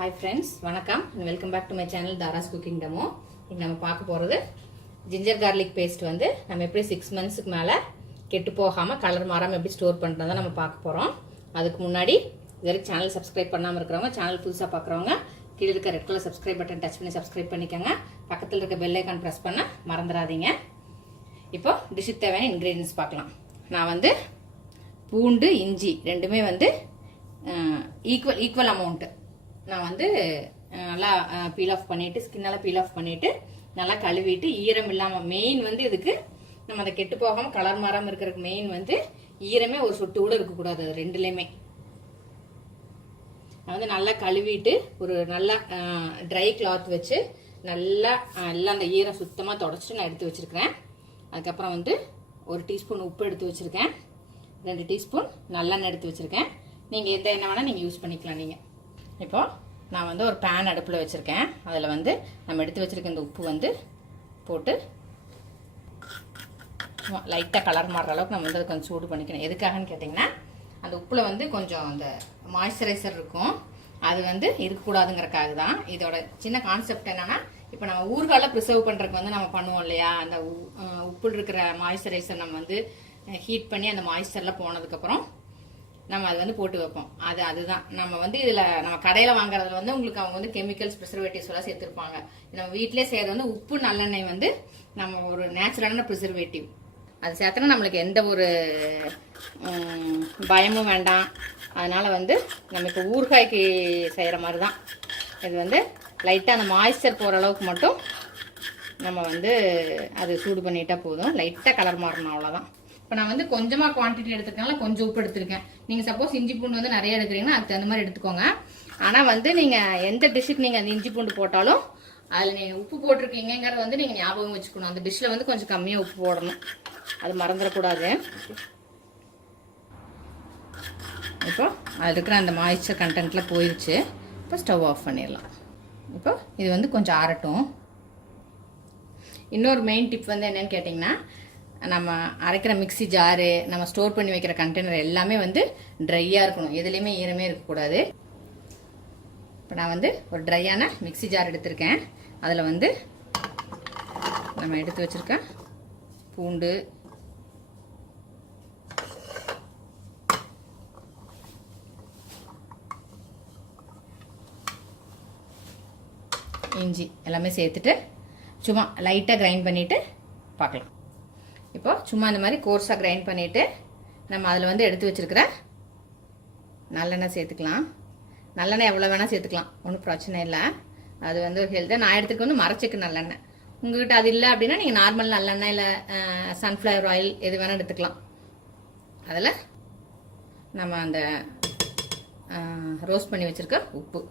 Hi friends, வணக்கம் and welcome back to my channel Dara's Cooking Demo. இன்னைக்கு நம்ம பார்க்க போறது ginger garlic paste வந்து நம்ம எப்படி 6 monthsக்கு மேல கெட்டு போகாம கலர் மாறாம எப்படி ஸ்டோர் பண்றதா நம்ம பார்க்க போறோம். அதுக்கு முன்னாடி இதற்கு சேனல் சப்ஸ்கிரைப் பண்ணாம இருக்கறவங்க சேனல் புதுசா பார்க்கறவங்க கீழ இருக்க red colour subscribe button touch பண்ணி சப்ஸ்கிரைப் பண்ணிக்கங்க. பக்கத்துல இருக்க பெல் ஐகான் பிரஸ் பண்ண மறந்துடாதீங்க. இப்போ டிஷ்க்கு தேவையான ingredients பார்க்கலாம். நான் வந்து பூண்டு இஞ்சி ரெண்டுமே வந்து ஈக்குவல் அமௌண்ட் நான் வந்து நல்லா பீல் ஆஃப் பண்ணிட்டு ஸ்கின்னெல்லாம் பீல் ஆஃப் பண்ணிட்டு நல்லா கழுவிட்டு ஈரம் இல்லாம மெயின் வந்து இதுக்கு நம்ம அதை கெட்டு போகாம கலர் மாறாம இருக்கிறதுக்கு மெயின் வந்து ஈரமே ஒரு சொட்டு கூட இருக்கக்கூடாது. ரெண்டுலையுமே நான் வந்து நல்லா கழுவிட்டு ஒரு நல்லா ட்ரை கிளாத் வச்சு நல்லா எல்லாம் அந்த ஈரம் சுத்தமா தொடச்சிட்டு நான் எடுத்து வச்சிருக்கிறேன். அதுக்கப்புறம் வந்து 1 டீஸ்பூன் உப்பு எடுத்து வச்சிருக்கேன். 2 டீஸ்பூன் நல்லெண்ணெய் எடுத்து வச்சிருக்கேன். நீங்க எந்த எண்ணெய் வேணா நீங்க யூஸ் பண்ணிக்கலாம். நீங்க இப்போ நான் வந்து ஒரு பேன் அடுப்பில் வச்சுருக்கேன். அதில் வந்து நம்ம எடுத்து வச்சுருக்க இந்த உப்பு வந்து போட்டு லைட்டாக கலர் மாறுற அளவுக்கு நம்ம வந்து அதை கொஞ்சம் சூடு பண்ணிக்கணும். எதுக்காகன்னு கேட்டிங்கன்னா அந்த உப்பில் வந்து கொஞ்சம் அந்த மாய்ஸ்சரைசர் இருக்கும், அது வந்து இருக்கக்கூடாதுங்கிறக்காக தான். இதோட சின்ன கான்செப்ட் என்னன்னா, இப்போ நம்ம ஊறுகால ப்ரிசர்வ் பண்ணுறதுக்கு வந்து நம்ம பண்ணுவோம் இல்லையா, அந்த உப்பில் இருக்கிற மாய்ஸ்சரைசர் நம்ம வந்து ஹீட் பண்ணி அந்த மாய்ஸ்சர்லாம் போனதுக்கப்புறம் நம்ம அது வந்து போட்டு வைப்போம். அதுதான் நம்ம வந்து இதுல நம்ம கடையில வாங்குறதுல வந்து உங்களுக்கு அவங்க வந்து கெமிக்கல்ஸ் ப்ரிசர்வேட்டிவ்ஸ் எல்லாம் சேர்த்திருப்பாங்க. நம்ம வீட்டிலே செய்யறது வந்து உப்பு நல்லெண்ணெய் வந்து நம்ம ஒரு நேச்சுரலான ப்ரிசர்வேட்டிவ். அது சேர்த்தனா நம்மளுக்கு எந்த ஒரு பயமும் வேண்டாம். அதனால வந்து நம்ம இப்போ ஊறுகாய்க்கு செய்யற மாதிரி தான். இது வந்து லைட்டா அந்த மாய்ஸ்சர் போற அளவுக்கு மட்டும் நம்ம வந்து அது சூடு பண்ணிட்டா போதும். லைட்டா கலர் மாறணும், அவ்வளவுதான். இப்போ நான் வந்து கொஞ்சமா குவான்டிட்டி எடுத்துருக்கனால கொஞ்சம் உப்பு எடுத்திருக்கேன். நீங்க சப்போஸ் இஞ்சி பூண்டு வந்து நிறைய எடுக்கிறீங்கன்னா அதுக்கு தகுந்த மாதிரி எடுத்துக்கோங்க. ஆனா வந்து நீங்க எந்த டிஷ்ஷுக்கு நீங்க அந்த இஞ்சி பூண்டு போட்டாலும் அதுல நீங்க உப்பு போட்டிருக்கீங்கிறத வந்து நீங்க ஞாபகம் வச்சுக்கணும். அந்த டிஷ்ல வந்து கொஞ்சம் கம்மியா உப்பு போடணும், அது மறந்துடக்கூடாது. இப்போ அது இருக்கிற அந்த மாய்ஸ்சர் கண்டென்ட்ல போயிடுச்சு. இப்போ ஸ்டவ் ஆஃப் பண்ணிடலாம். இப்போ இது வந்து கொஞ்சம் ஆறட்டும். இன்னொரு மெயின் டிப் வந்து என்னன்னு கேட்டிங்கன்னா, நம்ம அரைக்கிற மிக்சி ஜாரு, நம்ம ஸ்டோர் பண்ணி வைக்கிற கண்டெய்னர் எல்லாமே வந்து ட்ரையாக இருக்கணும். எதுலேயுமே ஈரமே இருக்கக்கூடாது. இப்போ நான் வந்து ஒரு ட்ரையான மிக்சி ஜார் எடுத்திருக்கேன். அதில் வந்து நம்ம எடுத்து வச்சிருக்க பூண்டு, இஞ்சி எல்லாமே சேர்த்துட்டு சும்மா லைட்டாக கிரைண்ட் பண்ணிவிட்டு பார்க்கலாம். இப்போ சும்மா இந்த மாதிரி கோர்ஸாக கிரைண்ட் பண்ணிவிட்டு நம்ம அதில் வந்து எடுத்து வச்சிருக்கிற நல்லெண்ணெய் சேர்த்துக்கலாம். நல்லெண்ணெய் எவ்வளோ வேணால் சேர்த்துக்கலாம், ஒன்றும் பிரச்சனை இல்லை. அது வந்து ஒரு ஹெல்த்தாக நான் எடுத்துக்க வந்து மரச்செக்கு நல்லெண்ணெய். உங்ககிட்ட அது இல்லை அப்படின்னா நீங்கள் நார்மல் நல்லெண்ணெய் இல்லை சன்ஃப்ளவர் ஆயில் எது வேணால் எடுத்துக்கலாம். அதில் நம்ம அந்த ரோஸ்ட் பண்ணி வச்சுருக்க உப்பு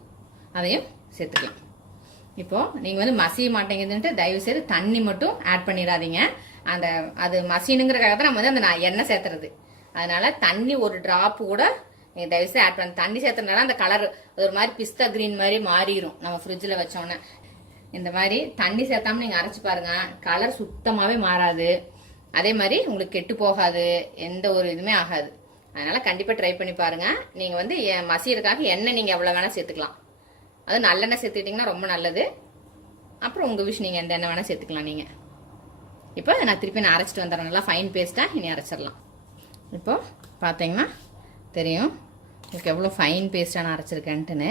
அதையும் சேர்த்துக்கலாம். இப்போது நீங்கள் வந்து மசிய மாட்டேங்குதுன்ட்டு தயவுசெய்து தண்ணி மட்டும் ஆட் பண்ணிடாதீங்க. அந்த அது மசினுங்கிறக்காக தான் நம்ம வந்து அந்த எண்ணெய் சேர்த்துறது. அதனால தண்ணி ஒரு டிராப் கூட நீங்கள் தயவுசெய்து ஆட் பண்ண. தண்ணி சேர்த்துனால அந்த கலர் ஒரு மாதிரி பிஸ்தா கிரீன் மாதிரி மாறிடும் நம்ம ஃப்ரிட்ஜில் வச்சோன்னே. இந்த மாதிரி தண்ணி சேர்த்தாம நீங்கள் அரைச்சி பாருங்க, கலர் சுத்தமாகவே மாறாது. அதே மாதிரி உங்களுக்கு கெட்டு போகாது, எந்த ஒரு இதுவுமே ஆகாது. அதனால கண்டிப்பாக ட்ரை பண்ணி பாருங்க. நீங்கள் வந்து மசியறதுக்காக எண்ணெய் நீங்கள் எவ்வளோ வேணால் சேர்த்துக்கலாம். அது நல்லெண்ணெய் சேர்த்துக்கிட்டிங்கன்னா ரொம்ப நல்லது. அப்புறம் உங்கள் விஷயம், நீங்கள் எந்த எண்ணெய் வேணால் சேர்த்துக்கலாம். நீங்கள் இப்போ நான் திருப்பி நான் அரைச்சிட்டு வந்துடுறேன். நல்லா ஃபைன் பேஸ்ட்டாக இனி அரைச்சிடலாம். இப்போ பார்த்தீங்கன்னா தெரியும் உங்களுக்கு எவ்வளோ ஃபைன் பேஸ்ட்டாக நான் அரைச்சிருக்கேன்ட்டுன்னு.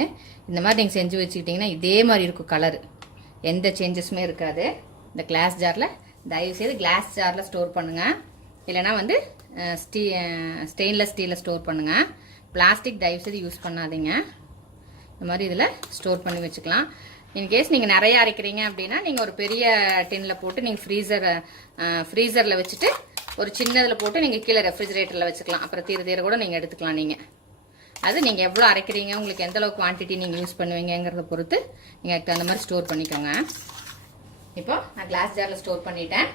இந்த மாதிரி நீங்கள் செஞ்சு வச்சுக்கிட்டிங்கன்னா இதே மாதிரி இருக்கும் கலர், எந்த சேஞ்சஸுமே இருக்காது. இந்த கிளாஸ் ஜாரில் தயவுசெய்து கிளாஸ் ஜாரில் ஸ்டோர் பண்ணுங்கள். இல்லைனா வந்து ஸ்டெயின்லெஸ் ஸ்டீலில் ஸ்டோர் பண்ணுங்கள். பிளாஸ்டிக் தயவுசெய்து யூஸ் பண்ணாதீங்க. இந்த மாதிரி இதில் ஸ்டோர் பண்ணி வச்சுக்கலாம். இன்கேஸ் நீங்கள் நிறைய அரைக்கிறீங்க அப்படின்னா நீங்கள் ஒரு பெரிய டின்னில் போட்டு நீங்கள் ஃப்ரீசரில் வச்சுட்டு ஒரு சின்னதில் போட்டு நீங்கள் கீழே ரெஃப்ரிஜரேட்டரில் வச்சுக்கலாம். அப்புறம் தீர கூட நீங்கள் எடுத்துக்கலாம். நீங்கள் அது நீங்கள் எவ்வளோ அரைக்கிறீங்க, உங்களுக்கு எந்த அளவுக்கு குவான்டிட்டி நீங்கள் யூஸ் பண்ணுவீங்கிறத பொறுத்து நீங்கள் அதுக்கு அந்த மாதிரி ஸ்டோர் பண்ணிக்கோங்க. இப்போ நான் கிளாஸ் ஜாரில் ஸ்டோர் பண்ணிட்டேன்.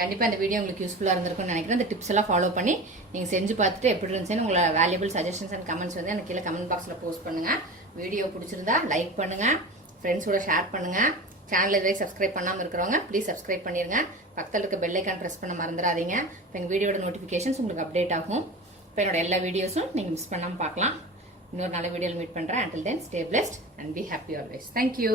கண்டிப்பாக இந்த வீடியோ உங்களுக்கு யூஸ்ஃபுல்லாக இருந்திருக்கும்னு நினைக்கிறேன். இந்த டிப்ஸ் எல்லாம் ஃபாலோ பண்ணி நீங்கள் செஞ்சு பார்த்துட்டு எப்படி இருந்துச்சுன்னு உங்களை வேல்யூபிள் சஜஷன்ஸ் அண்ட் கமெண்ட்ஸ் வந்து எனக்கு கீழே கமெண்ட் பாக்ஸில் போஸ்ட் பண்ணுங்கள். வீடியோ பிடிச்சிருந்தா லைக் பண்ணுங்கள், ஃப்ரெண்ட்ஸோட ஷேர் பண்ணுங்கள். சேனல் இதுவரை சப்ஸ்கிரைப் பண்ணாமல் இருக்கிறவங்க ப்ளீஸ் சப்ஸ்கிரைப் பண்ணிடுங்க. பக்கத்தில் இருக்க பெல் ஐக்கான் ப்ரெஸ் பண்ண மறந்துடாதீங்க. இப்போ எங்கள் வீடியோட நோட்டிஃபிகேஷன்ஸ் உங்களுக்கு அப்டேட் ஆகும். இப்போ என்னோட எல்லா வீடியோஸும் நீங்கள் மிஸ் பண்ணாமல் பார்க்கலாம். இன்னொரு நல்ல வீடியோவில் மீட் பண்றேன். until then stay blessed and be happy always. Thank you.